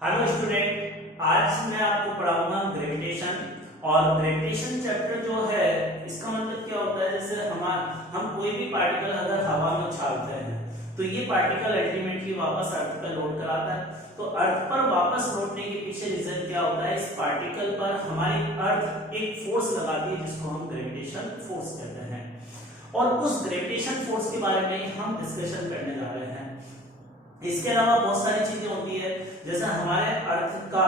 Hello student, आज मैं आपको पढ़ाऊंगा ग्रेविटेशन। और ग्रेविटेशन चैप्टर जो है इसका मतलब क्या होता है, जैसे हम कोई भी पार्टिकल अगर हवा में उछालते हैं तो ये पार्टिकल अल्टीमेटली वापस अर्थ पर लौट कर आता है। तो अर्थ पर वापस लौटने के पीछे रीजन क्या होता है, इस पार्टिकल पर हमारी अर्थ एक फोर्स लगाती है जिसको हम ग्रेविटेशन फोर्स कहते हैं। और उस ग्रेविटेशन फोर्स के बारे में हम डिस्कशन करने जा रहे हैं। इसके अलावा बहुत सारी चीजें होती है, जैसे हमारे अर्थ का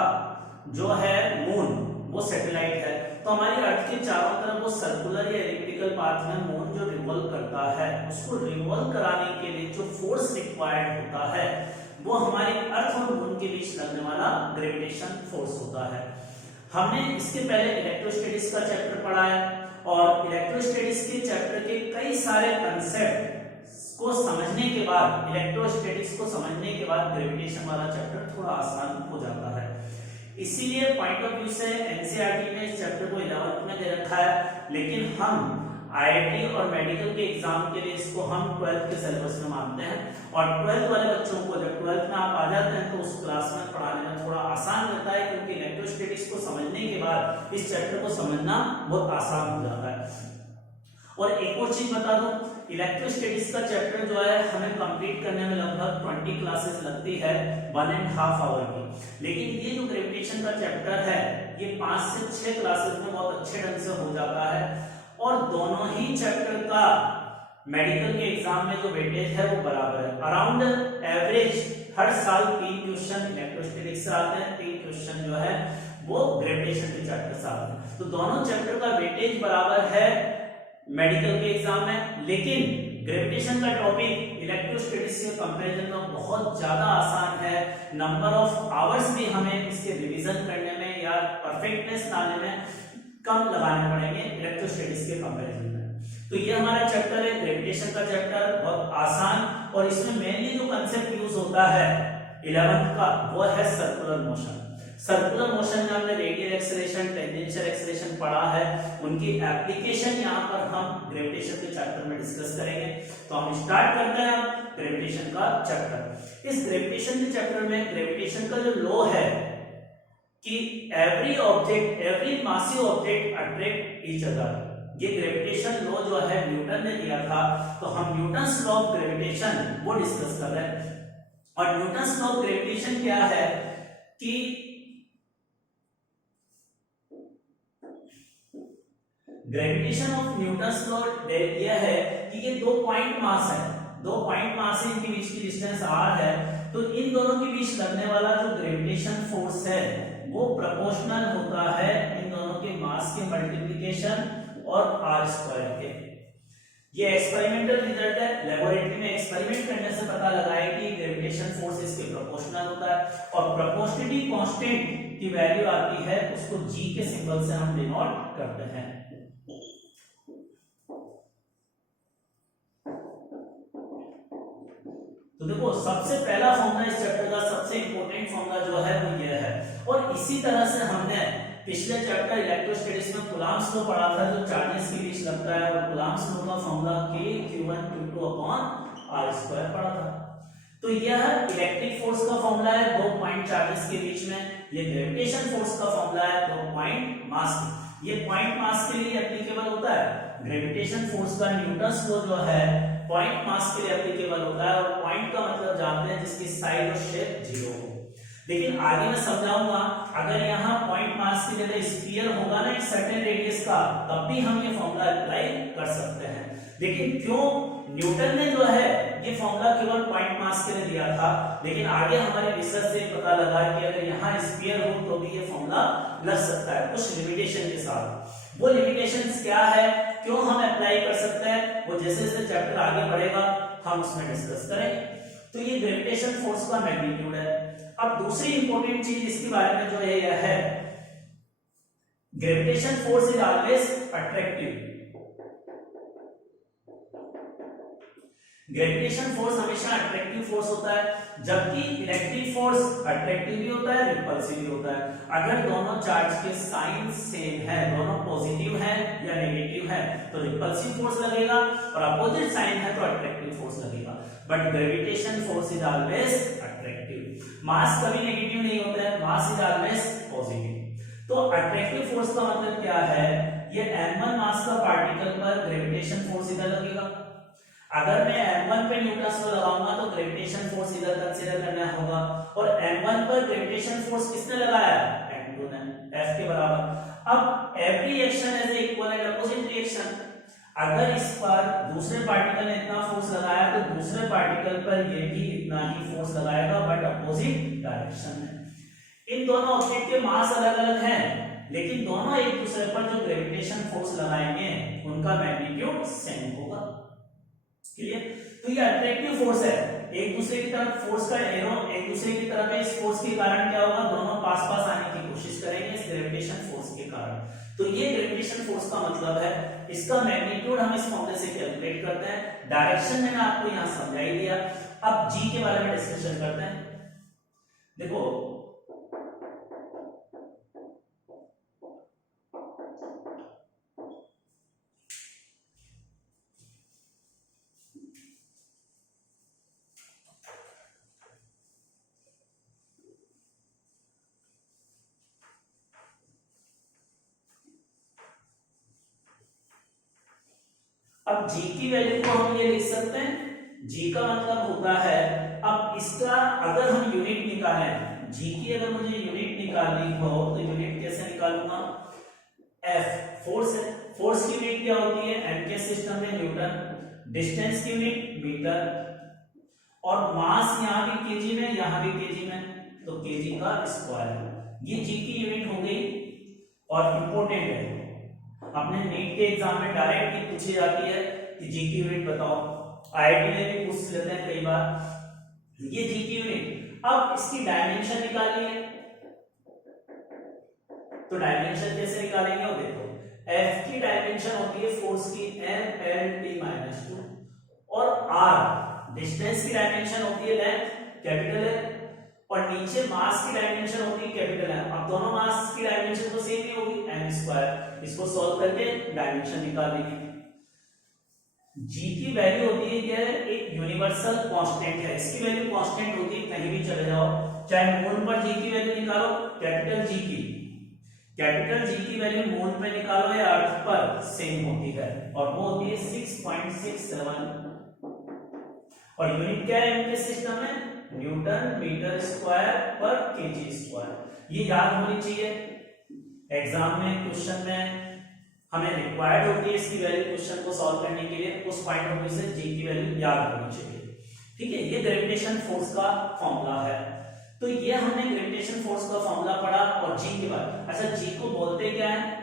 जो है मून वो सैटेलाइट है, तो हमारी अर्थ के चारों तरफ वो सर्कुलर या एलिप्टिकल पाथ में मून जो रिवॉल्व करता है, उसको रिवॉल्व कराने के लिए जो फोर्स रिक्वायर्ड होता है वो हमारे अर्थ और मून के बीच लगने वाला ग्रेविटेशन फोर्स होता है। हमने इसके पहले इलेक्ट्रोस्टैटिक्स का चैप्टर पढ़ा है और इलेक्ट्रोस्टैटिक्स के चैप्टर के कई सारे कंसेप्ट को समझने के बाद, इलेक्ट्रोस्टैटिक्स को समझने के बाद ग्रेविटेशन वाला चैप्टर थोड़ा आसान हो जाता है। इसीलिए पॉइंट ऑफ व्यू से एनसीईआरटी ने इस चैप्टर को 11th में दे रखा है, लेकिन हम आईआईटी और मेडिकल के एग्जाम के लिए इसको हम 12th के सिलेबस में मानते हैं। और 12th वाले बच्चों को जब 12th में आप आ जाते हैं तो उस क्लास में पढ़ाने में थोड़ा आसान रहता है, क्योंकि इलेक्ट्रोस्टैटिक्स को समझने के बाद इस चैप्टर को समझना बहुत आसान हो जाता है। और एक और चीज बता दूं, इलेक्ट्रोस्टैटिक्स का चैप्टर जो है हमें कंप्लीट करने में लगभग 20 क्लासेस लगती है 1.5 आवर की। लेकिन ये जो ग्रेविटेशन का चैप्टर है ये 5 से 6 क्लासेस में बहुत अच्छे ढंग से हो जाता है। और दोनों ही चैप्टर का मेडिकल के एग्जाम में जो वेटेज है वो बराबर है। अराउंड एवरेज हर साल 3 क्वेश्चन इलेक्ट्रोस्टैटिक्स से आते हैं, 3 क्वेश्चन जो है वो ग्रेविटेशन के चैप्टर से आते हैं। तो दोनों चैप्टर का वेटेज बराबर है मेडिकल के एग्जाम में, लेकिन ग्रेविटेशन का टॉपिक इलेक्ट्रोस्टैटिक्स के कंपैरिजन में बहुत ज्यादा आसान है। नंबर ऑफ आवर्स भी हमें इसके रिवीजन करने में या परफेक्टनेस लाने में कम लगाने पड़ेंगे इलेक्ट्रोस्टैटिक्स के कंपैरिजन में। तो ये हमारा चैप्टर है ग्रेविटेशन का चैप्टर, बहुत आसान। और इसमें मेनली जो कंसेप्ट यूज होता है 11th का वो है सर्कुलर मोशन। सर्कुलर मोशन में हमने रेडियल एक्सेलरेशन, टेंजेंशियल एक्सेलरेशन पढ़ा है, उनकी एप्लीकेशन यहाँ पर हम ग्रेविटेशन के चैप्टर में डिस्कस करेंगे। तो हम स्टार्ट करते हैं ग्रेविटेशन का चैप्टर। इस ग्रेविटेशन के चैप्टर में ग्रेविटेशन का जो लॉ है कि every massive object attract each other, ये ग्रेविटेशन लॉ जो है न्यूटन ने दिया था। तो हम न्यूटन्स लॉ ऑफ ग्रेविटेशन वो डिस्कस कर रहे हैं। और न्यूटन्स लॉ ऑफ ग्रेविटेशन क्या है कि ग्रेविटेशन ऑफ न्यूटन्स लॉ यह है कि ये 2 पॉइंट मास है, 2 पॉइंट मास है, इनके बीच की डिस्टेंस r है। तो इन दोनों के बीच लगने वाला जो ग्रेविटेशन फोर्स है वो प्रोपोर्शनल होता है इन दोनों के मास के मल्टीप्लिकेशन और r² के। ये एक्सपेरिमेंटल रिजल्ट है, लेबोरेटरी में एक्सपेरिमेंट करने से पता लगा है कि ग्रेविटेशन फोर्स इसके प्रोपोर्शनल होता है। और प्रोपोर्शनलिटी कांस्टेंट की वैल्यू आती है, उसको g के सिंबल से हम डिनोट करते हैं। तो देखो, सबसे पहला फॉर्मूला इस चैप्टर का, सबसे इंपॉर्टेंट फॉर्मूला जो है वो ये है। और इसी तरह से हमने पिछले चैप्टर इलेक्ट्रोस्टैटिक्स में कूलम्ब्स लॉ पढ़ा था जो चार्जेस के बीच लगता है, और कूलम्ब्स लॉ का फॉर्मूला K(Q1Q2)/r² पढ़ा था। तो यह इलेक्ट्रिक फोर्स का फॉर्मूला है 2 पॉइंट चार्जेस के बीच में। ये ग्रेविटेशन फोर्स का फॉर्मूला है 2 पॉइंट मास। ये पॉइंट मास के लिए एप्लीकेबल होता है। ग्रेविटेशन फोर्स का न्यूटन्स लॉ जो है पॉइंट मास के लिए एप्लीकेबल होता है, और पॉइंट का मतलब जानते हैं जिसकी साइज और शेप 0 हो। लेकिन आगे मैं समझाऊंगा, अगर यहाँ पॉइंट मास की जगह स्फीयर होगा ना एक सर्टेन रेडियस का, तब भी हम ये फॉर्मूला अप्लाई कर सकते हैं। लेकिन क्यों न्यूटन ने जो है ये फॉर्मूला केवल पॉइंट मास के लिए दिया था, लेकिन आगे हमारे रिसर्च से पता लगा कि अगर यहाँ स्फीयर हो तो भी ये फॉर्मूला लग सकता है कुछ लिमिटेशन के साथ। वो लिमिटेशंस क्या है, क्यों हम अप्लाई कर सकते हैं, वो जैसे जैसे चैप्टर आगे बढ़ेगा हम उसमें डिस्कस करेंगे। तो ये ग्रेविटेशन फोर्स का मैग्नीट्यूड है। अब दूसरी इंपॉर्टेंट चीज इसके बारे में जो है यह है, gravitation force is always attractive. Gravitation force हमेशा अट्रैक्टिव फोर्स होता है, जबकि इलेक्ट्रिक फोर्स अट्रैक्टिव भी होता है, रिपल्सिव भी होता है। अगर दोनों चार्ज के साइन सेम है, दोनों पॉजिटिव है या नेगेटिव है, तो रिपल्सिव फोर्स लगेगा, और अपोजिट साइन है तो अट्रैक्टिव फोर्स लगेगा। But gravitation force is always attractive. Mass कभी नेगेटिव नहीं होता है, मास इज ऑलवेज पॉजिटिव। तो अट्रैक्टिव फोर्स का मतलब क्या है, ये m1 मास का पार्टिकल पर ग्रेविटेशन फोर्स इधर लगेगा। अगर मैं m1 पे न्यूटन लॉ लगाऊंगा तो ग्रेविटेशन फोर्स इधर कंसीडर करना होगा, और m1 पर ग्रेविटेशन फोर्स किसने लगाया, m2 ने, F के बराबर। अब every action has a equal and opposite reaction. अगर इस पर दूसरे पार्टिकल ने इतना फोर्स लगाया तो दूसरे पार्टिकल पर ये भी इतना ही फोर्स लगाएगा, बट अपोजिट डायरेक्शन में। इन दोनों ऑब्जेक्ट के मास अलग अलग हैं, लेकिन दोनों एक दूसरे पर जो ग्रेविटेशन फोर्स लगाएंगे उनका मैग्नीट्यूड सेम होगा। क्लियर? तो ये अट्रैक्टिव फोर्स है, एक दूसरे की तरफ फोर्स का एरो एक दूसरे की तरफ है, इस फोर्स के कारण क्या होगा, दोनों पास पास आने की कोशिश करेंगे इस ग्रेविटेशन फोर्स के कारण। तो ये ग्रेविटेशन फोर्स का मतलब है, इसका मैग्नीट्यूड हम इस फॉर्मूले से कैलकुलेट करते हैं। डायरेक्शन मैंने आपको यहां समझा ही दिया। अब जी के बारे में डिस्कशन करते हैं। देखो अब g की वैल्यू को हम ये लिख सकते हैं, g का मतलब होता है, अब इसका अगर हम यूनिट निकालें, g की अगर मुझे यूनिट निकालनी हो तो यूनिट कैसे निकालूंगा, f फोर्स है, फोर्स की यूनिट क्या होती है, m के सिस्टम में न्यूटन, डिस्टेंस की यूनिट मीटर, और मास यहां भी केजी में यहां भी केजी में, तो केजी का स्क्वायर। ये g की यूनिट हो गई। और इंपॉर्टेंट है, अपने नीट के एग्जाम में डायरेक्ट ही पूछी जाती है कि जी की यूनिट बताओ, आईआईटी में भी पूछ लेते हैं कई बार। ये जी की यूनिट, अब इसकी डायमेंशन निकालनी है, तो डायमेंशन कैसे निकालेंगे वो देखो, F की डायमेंशन होती है फोर्स की mLT-2, और R डिस्टेंस की डायमेंशन होती है लेंथ कैपिटल है, और नीचे मास की डायमेंशन होती है कैपिटल है। अब दोनों मास की डायमेंशन तो सेम ही होगी, m²। इसको सॉल्व करके डायमेंशन निकाल लेंगे। g की वैल्यू होती है क्या, एक यूनिवर्सल कांस्टेंट है, इसकी वैल्यू कांस्टेंट होती है, कहीं भी चले जाओ, चाहे मूल पर g की वैल्यू निकालो, कैपिटल G की वैल्यू मूल पे निकालो या अर्थ पर सेम होती है, और वो होती है 6.67, और यूनिट क्या है इनके सिस्टम में, न्यूटन मीटर स्क्वायर पर केजी स्क्वायर। ये याद होनी चाहिए, एग्जाम में क्वेश्चन में हमें रिक्वायर्ड होती है इसकी वैल्यू क्वेश्चन को सॉल्व करने के लिए, उस पॉइंट ऑफ व्यू से जी की वैल्यू याद होनी चाहिए। ठीक है, ये ग्रेविटेशन फोर्स का फॉर्मूला है। तो ये हमने ग्रेविटेशन फोर्स का फॉर्मूला पढ़ा, और जी के बाद, अच्छा जी को बोलते क्या है,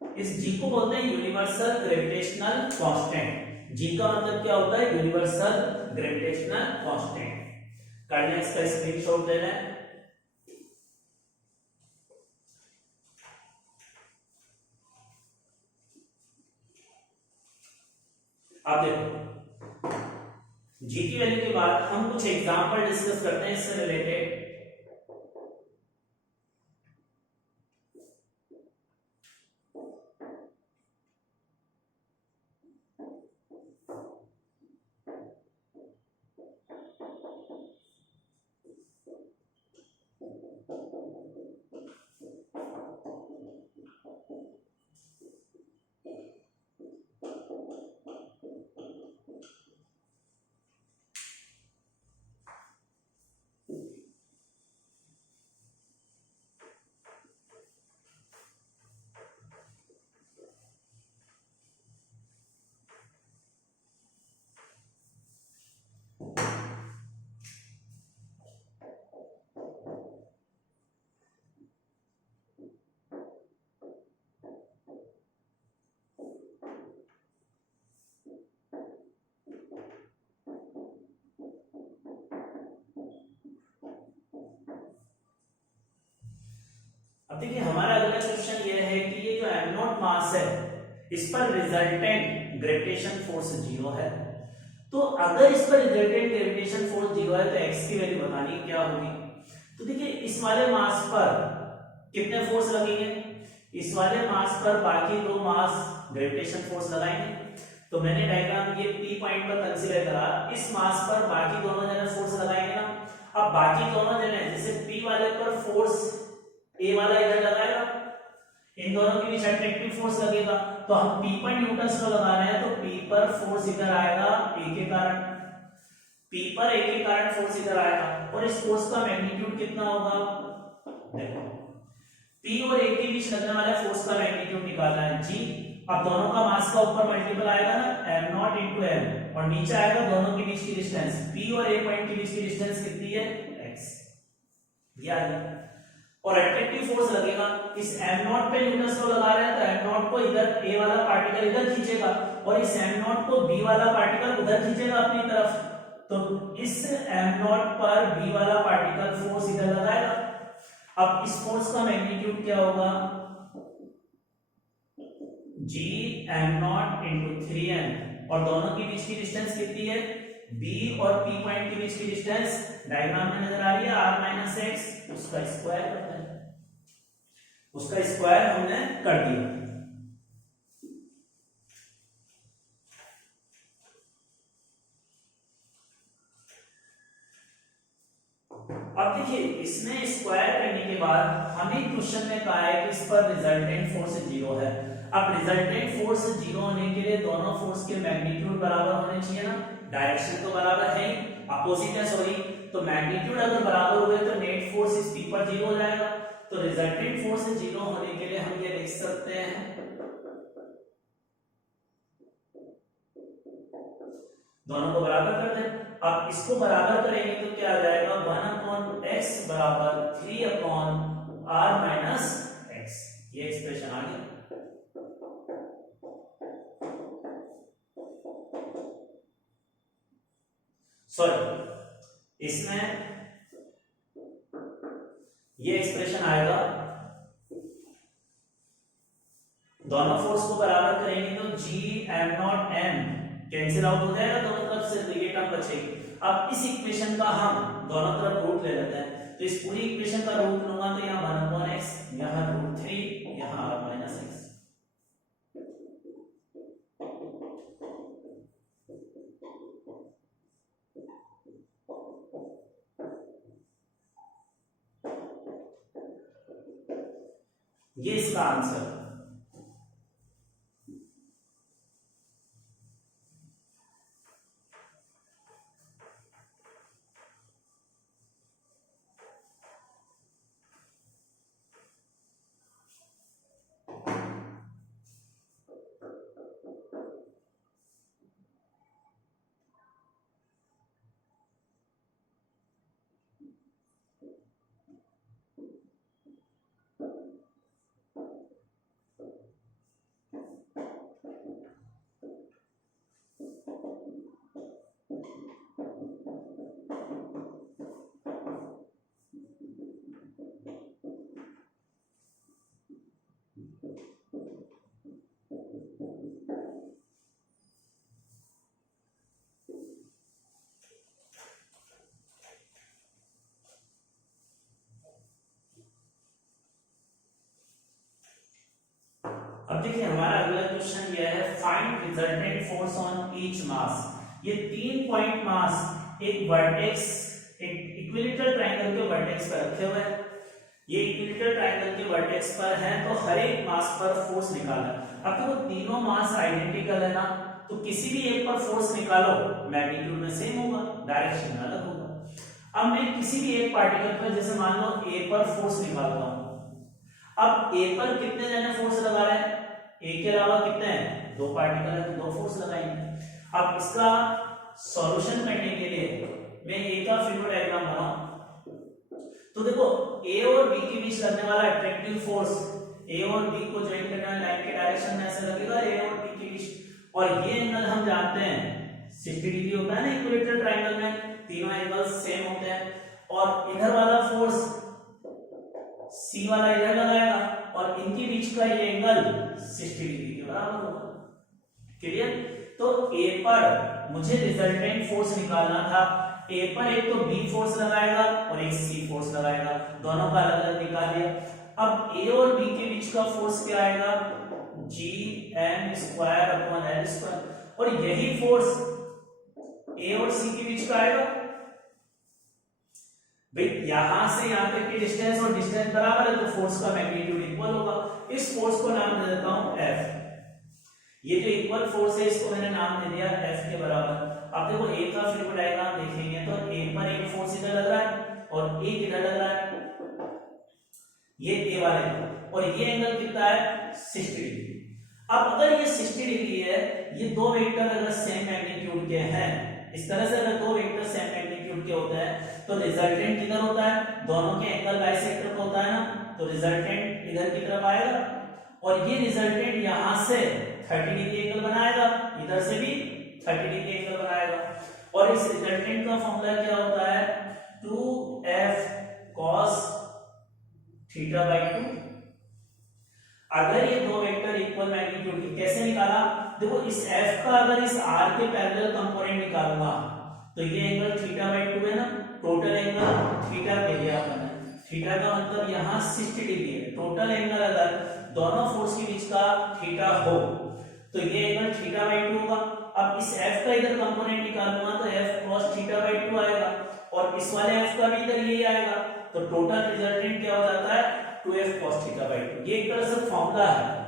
इस जी को बोलते हैं यूनिवर्सल ग्रेविटेशनल कांस्टेंट। जी का मतलब क्या होता है, यूनिवर्सल ग्रेविटेशनल कांस्टेंट। करना इसका स्क्रीनशॉट ले लें। अब देखो जी की वैल्यू के बाद हम कुछ एग्जांपल डिस्कस करते हैं इससे रिलेटेड। अब देखिए हमारा अगला क्वेश्चन ये है कि ये जो m0 मास है इस पर रिजल्टेंट ग्रेविटेशन फोर्स 0 है। तो अगर इस पर रिजल्टेंट ग्रेविटेशन फोर्स 0 है तो x की वैल्यू बतानी क्या होगी। तो देखिए इस वाले मास पर कितने फोर्स लगेंगे, इस वाले मास पर बाकी दो मास ग्रेविटेशन फोर्स लगाएंगे। तो मैंने डायग्राम ये P पॉइंट पर कंसीडर करा, इस मास पर बाकी दोनों जने फोर्स लगाएंगे ना। अब बाकी दोनों जने जैसे P वाले पर फोर्स A वाला इधर लगाएगा, इन दोनों के बीच अट्रैक्टिव फोर्स लगेगा, तो हम P पर न्यूटन लॉ लगा रहे हैं, तो P पर फोर्स इधर आएगा A के कारण, P पर A के कारण फोर्स इधर आएगा, और इस फोर्स का मैग्नीट्यूड कितना होगा, देखो P और A के बीच लगने वाले फोर्स का मैग्नीट्यूड निकालना है G। अब दोनों का मास का ऊपर मल्टीपल आएगा ना m0 into m, और नीचे आएगा दोनों के बीच की डिस्टेंस, P और A पॉइंट के बीच की डिस्टेंस कितनी है, x। ये आ गया। और अट्रैक्टिव फोर्स लगेगा, इस m0 पे न्यूटन लॉ लगा रहे हैं, तो m0 को इधर A वाला पार्टिकल इधर खींचेगा, और इस m0 को B वाला पार्टिकल उधर खींचेगा अपनी तरफ, तो इस m0 पर B वाला पार्टिकल फोर्स इधर लगाएगा। अब इस फोर्स का मैग्नीट्यूड क्या होगा, G m0 into 3m, और दोनों के बीच की डिस्टेंस कितनी है, B और P पॉइंट के बीच की डिस्टेंस डायग्राम में नजर आ रही है r - x, उसका स्क्वायर करते हैं, उसका स्क्वायर हमने कर दिया। अब देखिए इसमें स्क्वायर करने के बाद हमें क्वेश्चन में कहा है कि इस पर रिजल्टेंट फोर्स 0 है। अब रिजल्टेंट फोर्स 0 होने के लिए दोनों फोर्स के मैग्नीट्यूड बराबर होने चाहिए ना, डायरेक्शन तो बराबर है ही, अपोजिट है सॉरी, तो मैग्नीट्यूड अगर बराबर हुए तो नेट फोर्स इस P पर 0 हो जाएगा। तो रिजल्टेंट फोर्स 0 होने के लिए हम ये लिख सकते हैं, दोनों को बराबर कर दें। अब इसको बराबर करेंगे तो क्या आ जाएगा, 1/x बराबर 3/r - x, ये एक्सप्रेशन आ गया। सॉरी, इसमें ये एक्सप्रेशन आएगा, दोनों फोर्स को बराबर करेंगे तो G m0 m cancel out हो जाएगा दोनों तरफ से, तो ये टर्म बचेगी। अब इस इक्वेशन का हम दोनों तरफ रूट ले लेते हैं, तो इस पूरी इक्वेशन का रूट लूंगा तो यहाँ 1/x, यहाँ √3, यहाँ r - x। ये इसका आंसर। अब देखिए हमारा अगला क्वेश्चन यह है, find resultant force on each mass. ये 3 पॉइंट मास एक वर्टेक्स, एक इक्विलेटरल ट्रायंगल के वर्टेक्स पर रखे हुए हैं। ये इक्विलेटरल ट्रायंगल के वर्टेक्स पर है, तो हर एक मास पर फोर्स निकालना। अब तो तीनों मास आइडेंटिकल है ना, तो किसी भी एक पर फोर्स निकालो, मैग्नीट्यूड में सेम होगा, डायरेक्शन में अलग होगा। अब मैं किसी भी एक पार्टिकल पर, जैसे मान लो A पर फोर्स निकाल रहा हूं, अब A पर कितने जने फोर्स लगा रहे हैं, A के अलावा कितने हैं, 2 पार्टिकल है तो 2 फोर्स लगाएंगे। अब इसका सॉल्यूशन करने के लिए मैं A का फिगर डायग्राम बनाऊं, तो देखो A और B के बीच लगने वाला अट्रैक्टिव फोर्स, A और B को ज्वाइन करने वाली लाइन के डायरेक्शन में ऐसा लगेगा A और B के बीच, और ये एंगल हम जानते हैं 60 डिग्री होता है ना इक्विलेटरल ट्रायंगल में, तीनों एंगल्स सेम होते हैं, और इधर वाला फोर्स C वाला इधर लगाएगा, और इनके बीच का ये एंगल 60 डिग्री के बराबर होगा। क्लियर? तो A पर मुझे रिजल्टेंट फोर्स निकालना था, ए पर एक तो बी फोर्स लगाएगा और एक सी फोर्स लगाएगा, दोनों का अलग अलग निकाल दिया। अब ए और बी के बीच का फोर्स क्या आएगा, G M square upon L square, और यही फोर्स ए और सी के बीच का आएगा। भाई यहां से यहां तक की डिस्टेंस और डिस्टेंस बराबर है तो फोर्स का मैग्नीट्यूड इक्वल होगा। इस फोर्स को नाम दे देता हूं एफ। ये जो इक्वल फोर्स है इसको मैंने नाम दे दिया एफ के बराबर। अब देखो ए का फ्लूइड डायग्राम देखेंगे तो ए पर एक फोर्स इधर लग रहा है और ए किधर लग रहा है, ये ए वाले का, और ये एंगल कितना है 60 डिग्री। अब अगर ये 60 डिग्री है, ये दो वेक्टर अगर सेम मैग्नीट्यूड के हैं, इस तरह से अगर दो वेक्टर सेम मैग्नीट्यूड के होते हैं तो रिजल्टेंट किधर होता है, दोनों के एंगल बाइसेक्टर का होता है ना, तो रिजल्टेंट इधर की तरफ आएगा और ये रिजल्टेंट यहां से 30 डिग्री एंगल बनाएगा, इधर से भी 30 डिग्री एंगल बनाएगा। और इस रिजल्टेंट का फॉर्मूला क्या होता है, 2f cos θ/2। अगर ये दो वेक्टर इक्वल मैग्नीट्यूड के, कैसे निकाला, देखो इस f का अगर इस r के पैरेलल कंपोनेंट निकालूंगा तो ये एंगल θ/2 है ना, टोटल एंगल थीटा के लिए अपन है, थीटा का मतलब यहाँ 60 डिग्री है। टोटल एंगल अगर दोनों फोर्स के बीच का थीटा हो तो ये एंगल θ/2 होगा। अब इस f का इधर कंपोनेंट निकालूंगा तो f cos θ/2 आएगा और इस वाले f का भी इधर यही आएगा, तो टोटल रिजल्टेंट क्या हो जाता है 2f cos θ/2। ये एक तरह से फॉर्मूला है।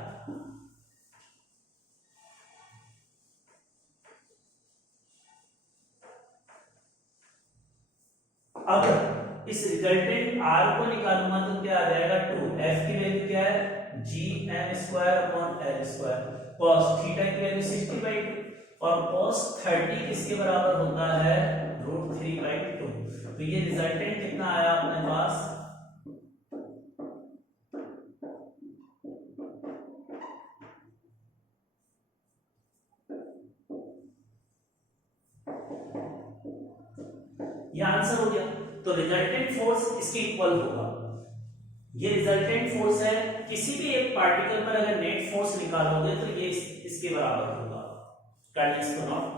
अब इस रिजल्टेंट r को निकालूंगा तो क्या आ जाएगा 2, f की वैल्यू क्या है gm² / l², cos θ की वैल्यू 60/2 और cos 30 किसके बराबर होता है √3/2। तो ये रिजल्टेंट कितना आया अपने पास, ये आंसर हो गया। तो रिजल्टेंट फोर्स इसके इक्वल होगा। ये रिजल्टेंट फोर्स है, किसी भी एक पार्टिकल पर अगर नेट फोर्स निकालोगे तो ये इसके बराबर होगा। कर इसको नोट।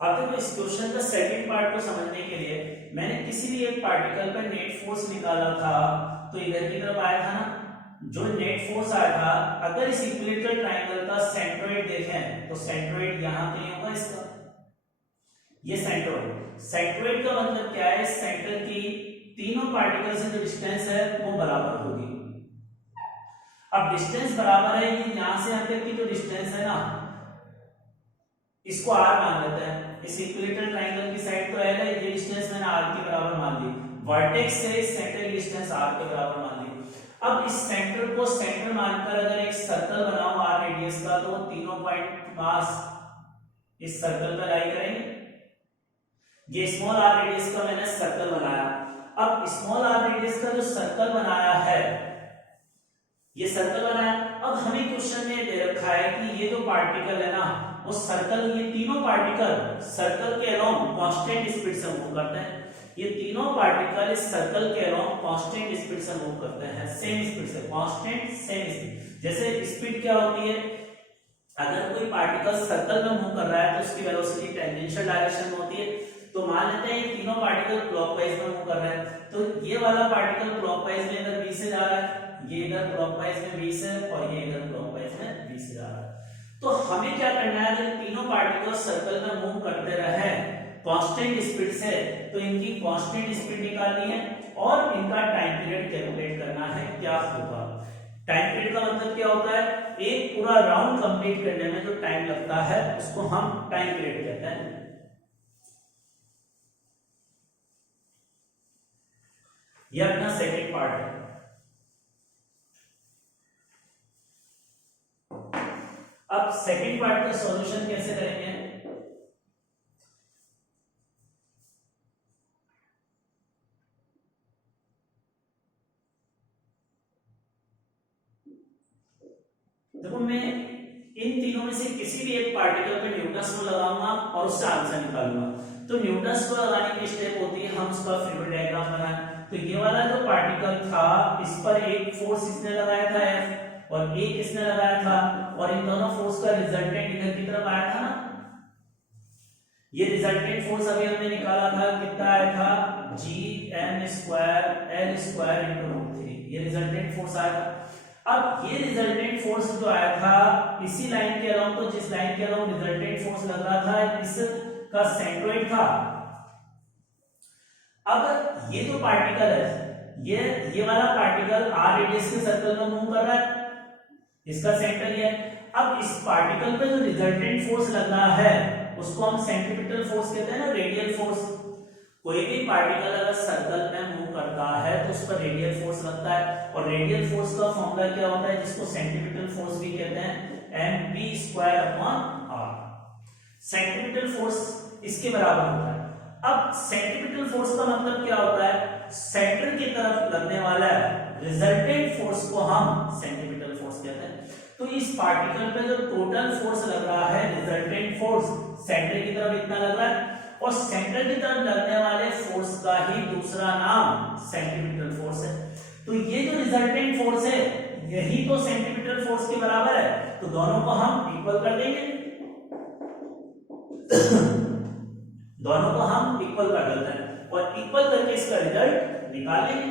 अब देखो इस क्वेश्चन का सेकंड पार्ट को समझने के लिए मैंने किसी भी एक पार्टिकल पर नेट फोर्स निकाला था तो इधर की तरफ आया था ना, जो नेट फोर्स आया था, अगर इस इक्विलेटरल ट्रायंगल का सेंट्रोइड देखें तो सेंट्रोइड यहां पे होगा इसका, ये सेंट्रोइड। सेंट्रोइड का मतलब क्या है, सेंटर की तीनों पार्टिकल से जो डिस्टेंस है वो बराबर होगी। अब डिस्टेंस बराबर है, ये यहां से यहां तक की जो डिस्टेंस है ना इसको r मान लेते हैं। इस इक्विलेटरल ट्रायंगल की साइड तो l है, ये डिस्टेंस मैंने r के बराबर मान ली। वर्टेक्स से इस सेंटर की डिस्टेंस r के बराबर मान ली। अब इस सेंटर को सेंटर मानकर अगर एक सर्कल बनाओ r रेडियस का, तो वो तीनों पॉइंट पास इस सर्कल पर लाई करेंगे। ये स्मॉल r रेडियस का मैंने सर्कल बनाया। अब स्मॉल r रेडियस का जो सर्कल बनाया है, ये सर्कल बनाया। अब हमें क्वेश्चन में दे रखा है कि ये जो पार्टिकल है ना, वो सर्कल, ये तीनों पार्टिकल सर्कल के अलोंग कांस्टेंट स्पीड से मूव करते हैं। ये तीनों पार्टिकल इस सर्कल के अलोंग कांस्टेंट स्पीड से मूव करते हैं, सेम स्पीड से, कांस्टेंट सेम स्पीड। जैसे स्पीड क्या होती है, अगर कोई पार्टिकल सर्कल में मूव कर रहा है तो उसकी वेलोसिटी टेंजेंशियल डायरेक्शन में होती है। तो मान लेते हैं ये तीनों पार्टिकल क्लॉकवाइज में मूव कर रहे हैं, तो ये वाला पार्टिकल क्लॉकवाइज में इधर b से जा रहा है, ये इधर क्लॉकवाइज में b से, और ये इधर क्लॉकवाइज में b से जा रहा है। तो हमें क्या करना है, अगर तीनों पार्टिकल सर्कल में मूव करते रहे कांस्टेंट स्पीड से, तो इनकी कांस्टेंट स्पीड निकालनी है और इनका टाइम पीरियड कैलकुलेट करना है क्या होगा। टाइम पीरियड का मतलब क्या होता है, एक पूरा राउंड कंप्लीट करने में जो टाइम लगता है उसको हम टाइम पीरियड कहते हैं। यह अपना सेकंड पार्ट है। अब सेकंड पार्ट का सॉल्यूशन कैसे करेंगे, देखो मैं इन तीनों में से किसी भी एक पार्टिकल पे न्यूटन्स को लगाऊंगा और उससे आंसर निकालूंगा। तो न्यूटन्स को लगाने की स्टेप होती है हम उसका फ्लूइड डायग्राम बनाएं। तो ये वाला जो पार्टिकल था इस पर एक फोर्स इसने लगाया था F और एक इसने लगाया था, और इन दोनों फोर्स का रिजल्टेंट इधर की तरफ आया था ना। ये रिजल्टेंट फोर्स अभी हमने निकाला था, कितना आया था Gm²L²/√3। ये रिजल्टेंट फोर्स आया था। अब ये रिजल्टेंट फोर्स जो आया था इसी लाइन के अलाउंग, तो जिस लाइन के अलाउंग रिजल्टेंट फोर्स लग रहा था इसका सेंट्रोइड था। अब ये जो पार्टिकल है ये वाला पार्टिकल r रेडियस के सर्कल में मूव कर रहा है, इसका सेंटर ये है। अब इस पार्टिकल पे जो रिजल्टेंट फोर्स लग रहा है उसको हम सेंट्रीपिटल फोर्स कहते हैं ना, रेडियल फोर्स। कोई भी पार्टिकल अगर सर्कल में मूव करता है तो उस पर रेडियल फोर्स लगता है, और रेडियल फोर्स का फॉर्मूला क्या होता है जिसको सेंट्रीपिटल फोर्स भी कहते हैं, mv²/r। सेंट्रीपिटल फोर्स इसके बराबर होता है। अब सेंट्रीपिटल फोर्स का मतलब क्या होता है, सेंटर की तरफ लगने वाला रिजल्टेंट फोर्स को हम सेंट्रीपिटल फोर्स कहते हैं। तो इस पार्टिकल पे जो टोटल फोर्स लग रहा है रिजल्टेंट फोर्स सेंटर की तरफ इतना लग रहा है, और सेंटर की तरफ लगने वाले फोर्स का ही दूसरा नाम सेंट्रीपिटल फोर्स है। तो ये जो रिजल्टेंट फोर्स है यही तो सेंट्रीपिटल फोर्स के बराबर है, तो दोनों को हम इक्वल कर देंगे। दोनों को हम इक्वल कर देते हैं और इक्वल करके इसका रिजल्ट निकाल लेंगे।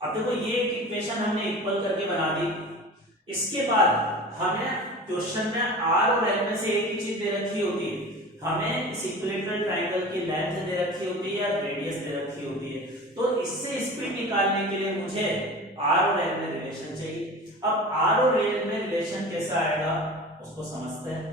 अब देखो ये एक इक्वेशन हमने इक्वल करके बना दी। इसके बाद हमें क्वेश्चन में r और l में से एक ही चीज दे रखी होती है, हमें इस इक्विलेटरल ट्रायंगल की लेंथ दे रखी होती है या रेडियस दे रखी होती है। तो इससे स्पीड निकालने के लिए मुझे r और l में रिलेशन चाहिए। अब r और l में रिलेशन कैसा आएगा उसको समझते हैं।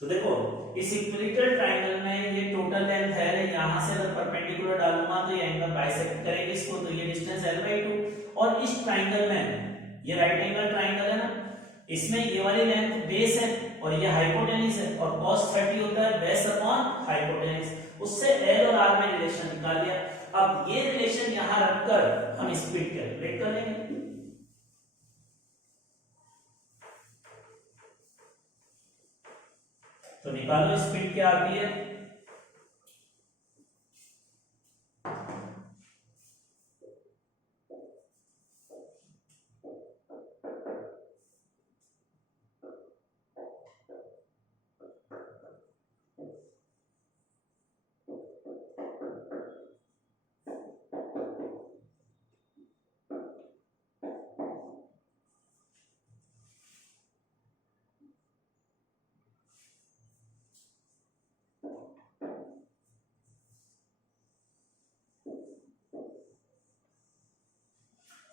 तो देखो इस इक्विलेटरल ट्रायंगल में ये टोटल लेंथ है, यहां से अगर परपेंडिकुलर डालूंगा तो ये एंगल बाइसेक्ट करेंगे इसको, तो ये डिस्टेंस l/2। और इस ट्रायंगल में ये राइट एंगल ट्रायंगल है ना, इसमें ये वाली लेंथ बेस है और ये हाइपोटेन्यूज है, और cos 30 होता है बेस अपॉन हाइपोटेन्यूज। उससे l और r में रिलेशन निकाल लिया। अब ये रिलेशन यहां रखकर हम स्पीड कैलकुलेट कर लेंगे। तो निकालो स्पीड क्या आती है,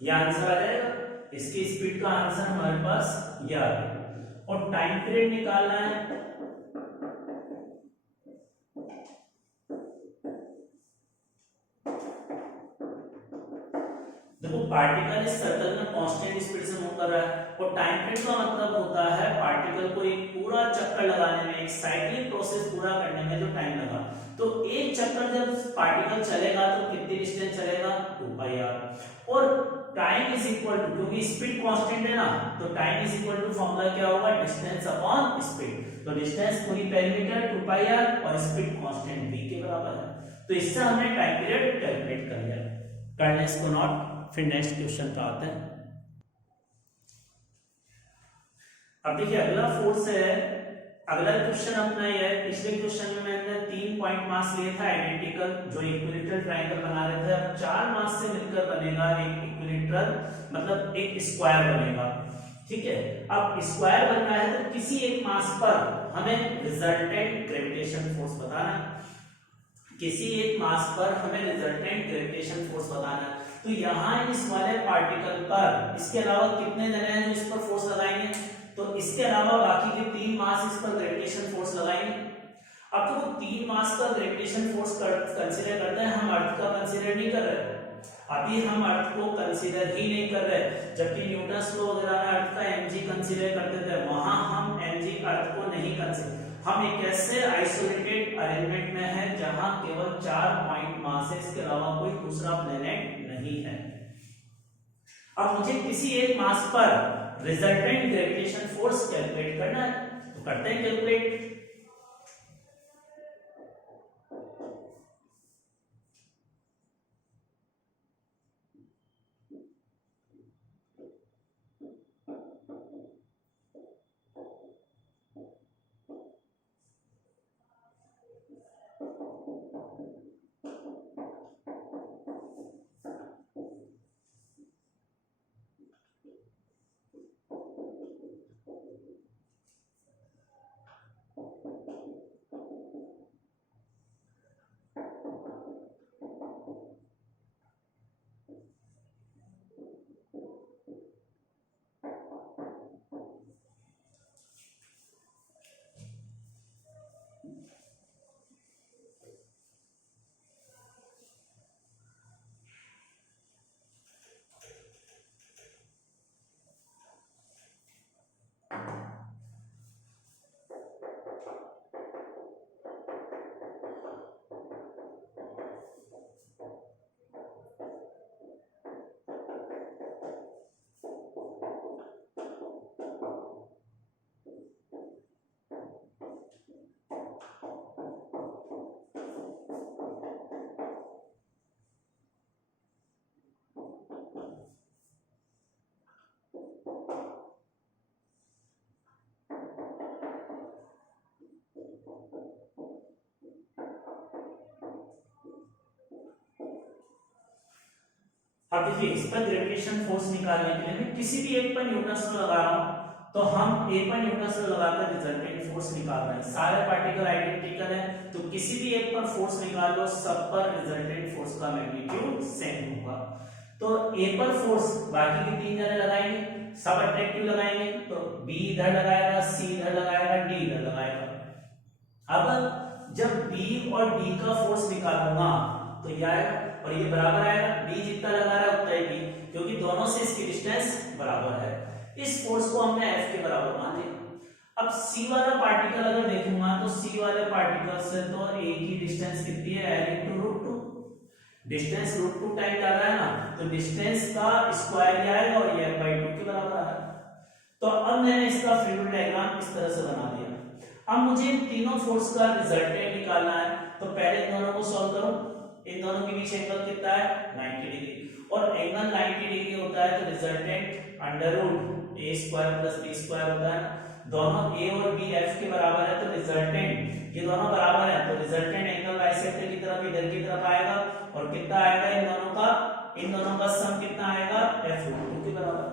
ये आंसर आ जाएगा। इसकी स्पीड का आंसर हमारे पास ये आ गया। और टाइम पीरियड निकालना है, देखो पार्टिकल इस सर्कल में कांस्टेंट स्पीड से मूव कर रहा है, और टाइम पीरियड का मतलब होता है पार्टिकल को एक पूरा चक्कर लगाने में, एक साइक्लिक प्रोसेस पूरा करने में जो टाइम लगा। तो एक चक्कर जब पार्टिकल चलेगा तो कितनी डिस्टेंस चलेगा, 2πr। और टाइम इज इक्वल टू, क्योंकि स्पीड कांस्टेंट है ना, तो time is equal to formula क्या होगा, डिस्टेंस अपॉन स्पीड। तो डिस्टेंस पूरी पेरीमीटर 2πr और स्पीड कांस्टेंट v के बराबर है। तो इससे हमने टाइम पीरियड कैलकुलेट कर लिया। करने इसको नोट, फिर नेक्स्ट क्वेश्चन पे आते हैं। अब देखिए अगला फोर्स है, अगला क्वेश्चन अपना ये है, पिछले क्वेश्चन में मैंने 3 पॉइंट मास लिए था आइडेंटिकल जो इक्विलेटरल ट्रायंगल बना रहे थे, अब 4 मास से मिलकर बनेगा एक इक्विलेटरल, मतलब एक स्क्वायर बनेगा। ठीक है, अब स्क्वायर बनना है तो किसी एक मास पर हमें रिजल्टेंट ग्रेविटेशन फोर्स बताना है, किसी एक मास पर हमें रिजल्टेंट ग्रेविटेशन फोर्स बताना है। तो यहाँ इस वाले पार्टिकल पर इसके अलावा कितने जने हैं जो इस पर फोर्स लगाएंगे, तो इसके अलावा बाकी के 3 मास इस पर ग्रेविटेशन फोर्स लगाएंगे। अब तो वो 3 मास का ग्रेविटेशन फोर्स कंसीडर करते हैं, हम अर्थ का कंसीडर नहीं कर रहे, अभी हम अर्थ को कंसीडर ही नहीं कर रहे, जबकि न्यूटन्स लॉ वगैरह में अर्थ का mg कंसीडर करते थे, वहां हम mg अर्थ को नहीं कंसीडर, हम एक ऐसे आइसोलेटेड अरेंजमेंट में है जहां केवल 4 पॉइंट मास है, इसके अलावा कोई दूसरा प्लेनेट नहीं है। अब मुझे किसी एक मास पर रिजल्टेंट ग्रेविटेशन फोर्स कैलकुलेट करना है, तो करते हैं कैलकुलेट। अब देखिए इस पर ग्रेविटेशन फोर्स निकालने के लिए मैं किसी भी एक पर न्यूटन्स लॉ लगा रहा हूं, तो हम ए पर न्यूटन्स लॉ लगाकर रिजल्टेंट फोर्स निकाल रहे हैं, सारे पार्टिकल आइडेंटिकल है, तो किसी भी एक पर फोर्स निकाल लो, सब पर रिजल्टेंट फोर्स का मैग्नीट्यूड सेम होगा। तो ए पर फोर्स बाकी के 3 जने लगाएंगे, सब अट्रैक्टिव लगाएंगे, तो बी इधर लगाएगा, सी इधर लगाएगा, डी इधर लगाएगा। अब जब बी और डी का फोर्स निकालूंगा तो ये आएगा और ये बराबर आएगा, बी जितना लगा रहा है उतना ही बी, क्योंकि दोनों से इसकी डिस्टेंस बराबर है। इस फोर्स को हमने एफ के बराबर मान लिया। अब सी वाला पार्टिकल अगर देखूंगा तो सी वाले पार्टिकल से तो ए की डिस्टेंस कितनी है, L into root two, distance root two time ज्यादा है ना, तो डिस्टेंस का स्क्वायर क्या आएगा और ये एफ बाई 2 के बराबर आएगा। तो अब मैंने इसका फ्लूइड डायग्राम इस तरह से बना दिया। अब मुझे इन तीनों फोर्स का रिजल्टेंट निकालना है, तो पहले इन दोनों को सॉल्व करो। इन दोनों के बीच एंगल कितना है, 90 डिग्री, और एंगल 90 डिग्री होता है तो रिजल्टेंट अंडर रूट ए स्क्वायर प्लस बी स्क्वायर होता है। दोनों ए और बी एफ के बराबर है, तो रिजल्टेंट ये दोनों बराबर है, तो रिजल्टेंट एंगल बाइसेक्टर की तरफ इधर की तरफ आएगा, और कितना आएगा इन दोनों का सम कितना आएगा, एफ रूट 2 के बराबर,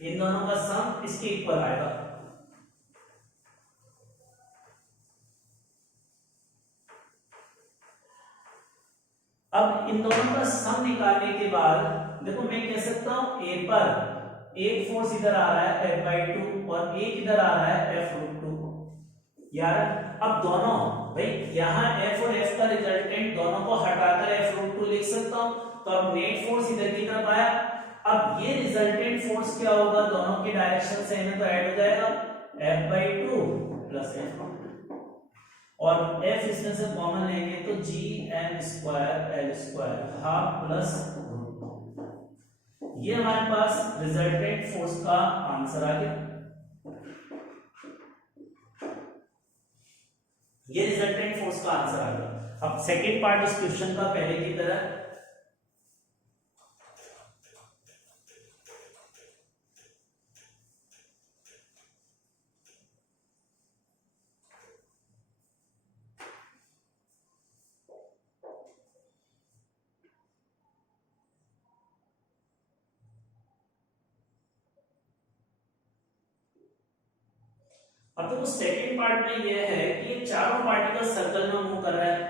इन दोनों का सम इसके इक्वल आएगा। अब इन दोनों का सम निकालने के बाद देखो मैं कह सकता हूं ए पर एक फोर्स इधर आ रहा है एफ बाई 2 और एक इधर आ रहा है एफ रूट 2 यार। अब दोनों भाई यहाँ एफ और एफ का रिजल्टेंट दोनों को हटाकर एफ रूट 2 लिख सकता हूं, तो अब नेट फोर्स इधर की तरफ आया। अब ये रिजल्टेंट फोर्स क्या होगा, दोनों की डायरेक्शन सेम है तो ऐड हो जाएगा एफ बाई 2 प्लस एफ, और f इसमें से कॉमन लेंगे तो G M square L square half plus, ये हमारे पास रिजल्टेंट फोर्स का आंसर आ गया। ये रिजल्टेंट फोर्स का आंसर आ गया। अब सेकेंड पार्ट इस क्वेश्चन का पहले की तरह, अब देखो सेकंड पार्ट में ये है कि ये चारों पार्टिकल सर्कल में मूव कर रहे हैं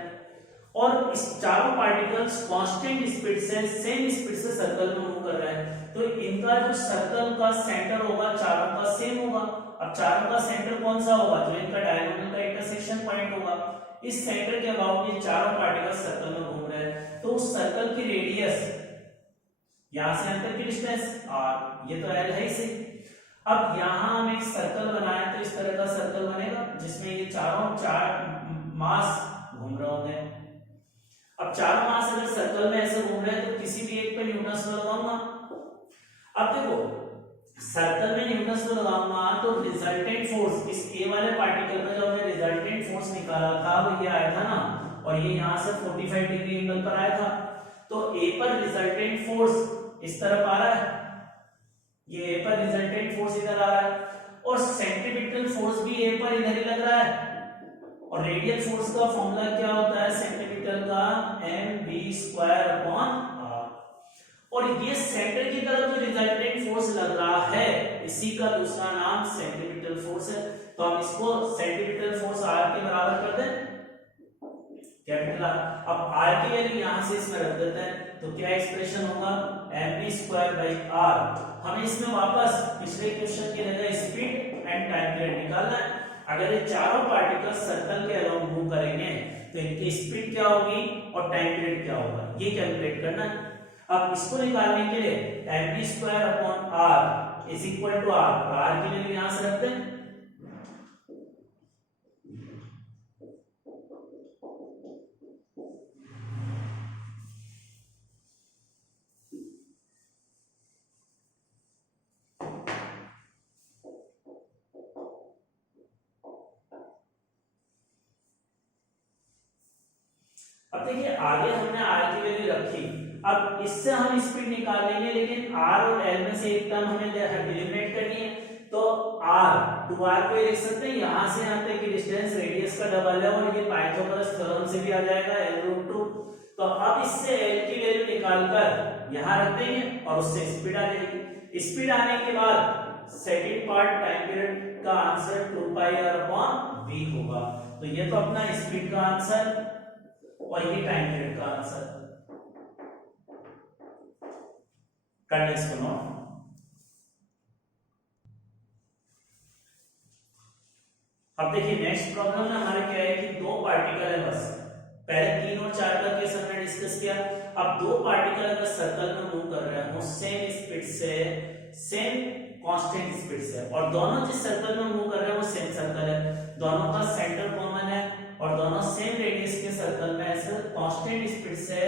और इस चारों पार्टिकल्स कांस्टेंट स्पीड से सेम स्पीड से सर्कल में मूव कर रहे हैं, तो इनका जो सर्कल का सेंटर होगा चारों का सेम होगा। अब चारों का सेंटर कौन सा होगा, जो इनका डायगोनल का इंटरसेक्शन पॉइंट होगा। इस सेंटर के अबाउट ये चारों पार्टिकल सर्कल में घूम रहे हैं, तो उस सर्कल की रेडियस यहां से यहां तक की डिस्टेंस r, ये तो l है इसे। अब यहां हम एक सर्कल बनाए तो इस तरह का सर्कल बनेगा जिसमें ये चार मास घूम रहे होंगे। अब चारों मास अगर सर्कल में ऐसे घूम रहे हैं तो किसी भी एक पे न्यूटन लॉ लगाऊंगा। अब देखो सर्कल में न्यूटन लॉ लगाऊंगा तो रिजल्टेंट फोर्स इस ए वाले पार्टिकल में जो हमने रिजल्टेंट फोर्स निकाला था वो ये आया था ना, और ये यहां से 45 डिग्री एंगल पर आया था, तो ए पर रिजल्टेंट फोर्स इस तरफ आ रहा है, ये ए पर रिजल्टेंट फोर्स इधर आ रहा है, और सेंट्रीपिटल फोर्स भी ए पर इधर ही लग रहा है। और रेडियल फोर्स का फॉर्मूला क्या होता है सेंट्रीपिटल का, mv²/r। और ये सेंटर की तरफ जो रिजल्टेंट फोर्स लग रहा है इसी का दूसरा नाम सेंट्रीपिटल फोर्स है। तो हम इसको सेंट्रीपिटल फोर्स r के बराबर कर दें, कैपिटल R। अब r की वैल्यू यहां से इसमें रख देते हैं, तो क्या एक्सप्रेशन होगा, mv²/r। हमें इसमें वापस पिछले क्वेश्चन की जगह स्पीड एंड टाइम पीरियड निकालना है। अगर ये चारों पार्टिकल सर्कल के अराउंड मूव करेंगे तो इनकी स्पीड क्या होगी और टाइम पीरियड क्या होगा, ये कैलकुलेट करना है। अब इसको निकालने के लिए mv²/r is equal to r, r की वैल्यू यहां से रखते हैं। अब देखिए आगे हमने r की वैल्यू रखी, अब इससे हम स्पीड निकाल लेंगे, लेकिन r और l में से एक टर्म हमें एलिमिनेट करनी है, तो r 2r को लिख सकते हैं, यहां से यहां तक की डिस्टेंस रेडियस का डबल है और ये पाइथागोरस थ्योरम से भी आ जाएगा l√2। तो अब इससे l की वैल्यू निकालकर यहां रख देंगे और उससे स्पीड आ जाएगी। स्पीड आने के बाद सेकंड पार्ट टाइम पीरियड का आंसर 2πr/v होगा। तो ये तो अपना स्पीड का आंसर और ये टाइम पीरियड का आंसर। करने इसको नोट। अब देखिए नेक्स्ट प्रॉब्लम में हमारे क्या है कि दो पार्टिकल है बस, पहले 3 और 4 का केस हमने डिस्कस किया। अब दो पार्टिकल अगर सर्कल में मूव कर रहे हो सेम स्पीड से, सेम कांस्टेंट स्पीड से, और दोनों जिस सर्कल में मूव कर रहे हैं वो सेम सर्कल है, दोनों का सेंटर कॉमन है और दोनों सेम रेडियस के सर्कल में ऐसे कांस्टेंट स्पीड से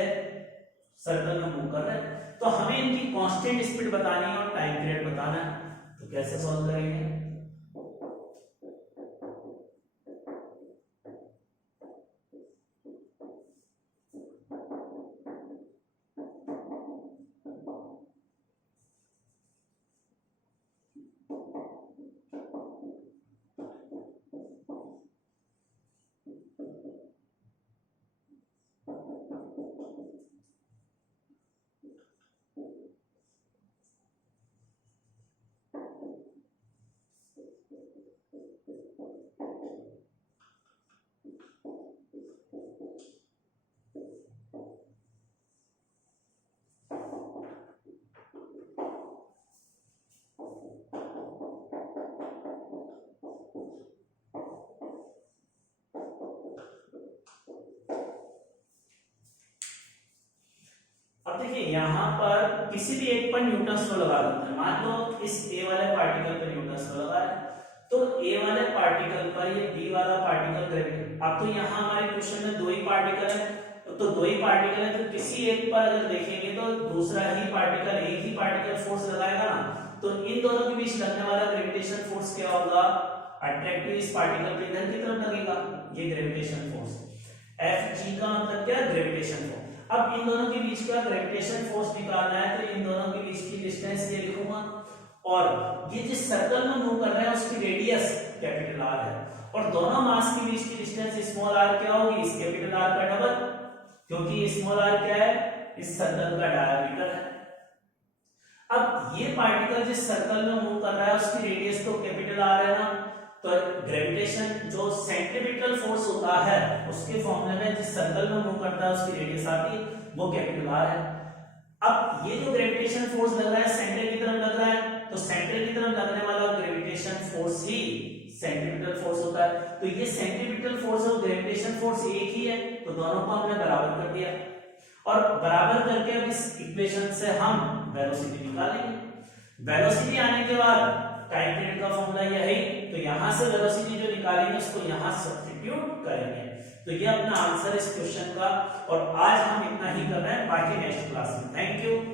सर्कल में मूव कर रहे हैं, तो हमें इनकी कांस्टेंट स्पीड बतानी है और टाइम पीरियड बताना है। तो कैसे सॉल्व करेंगे, अब देखिए यहाँ पर किसी भी एक पर न्यूटन लॉ लगा देते हैं। मान लो इस ए वाले पार्टिकल पर न्यूटन लॉ लगा है, तो ए वाले पार्टिकल पर ये बी वाला पार्टिकल ग्रेविटी। अब तो यहाँ हमारे क्वेश्चन में दो ही पार्टिकल है, तो दो ही पार्टिकल है, तो किसी एक पर अगर देखेंगे तो दूसरा ही पार्टिकल एक ही पार्टिकल फोर्स लगाएगा ना, तो इन दोनों के बीच लगने वाला ग्रेविटेशन फोर्स क्या होगा, अट्रैक्टिव इस पार्टिकल के इधर की तरफ लगेगा, ये ग्रेविटेशन फोर्स। Fg का मतलब क्या, ग्रेविटेशन फोर्स। अब इन दोनों के बीच का ग्रेविटेशन फोर्स निकालना है, तो इन दोनों के बीच की डिस्टेंस ये लिखूंगा, और ये जिस सर्कल में मूव कर रहे हैं उसकी रेडियस कैपिटल R है, और दोनों मास के बीच की डिस्टेंस स्मॉल r क्या होगी, इस कैपिटल R का डबल, क्योंकि स्मॉल r क्या है, इस सर्कल का डायमीटर है। अब ये पार्टिकल जिस सर्कल में मूव कर रहा है उसकी रेडियस तो कैपिटल R है ना, तो ग्रेविटेशन जो सेंट्रीपिटल फोर्स होता है उसके फॉर्मूले में जिस सर्कल में मूव करता है उसकी रेडियस आती है वो कैपिटल आर है। अब ये जो ग्रेविटेशन फोर्स लग रहा है सेंटर की तरफ लग रहा है, तो सेंटर की तरफ लगने वाला ग्रेविटेशन फोर्स ही सेंट्रीपिटल फोर्स होता है। तो ये सेंट्रीपिटल फोर्स और ग्रेविटेशन फोर्स एक ही है, तो दोनों को हमने बराबर कर दिया और बराबर करके अब इस इक्वेशन से हम वेलोसिटी निकालेंगे। वेलोसिटी आने के बाद टाइम पीरियड का फॉर्मूला यही, तो यहां से वेलोसिटी जो निकालेंगे उसको यहां सब्स्टिट्यूट करेंगे। तो ये अपना आंसर इस क्वेश्चन का, और आज हम इतना ही कर रहे हैं, बाकी नेक्स्ट क्लास में। Thank you.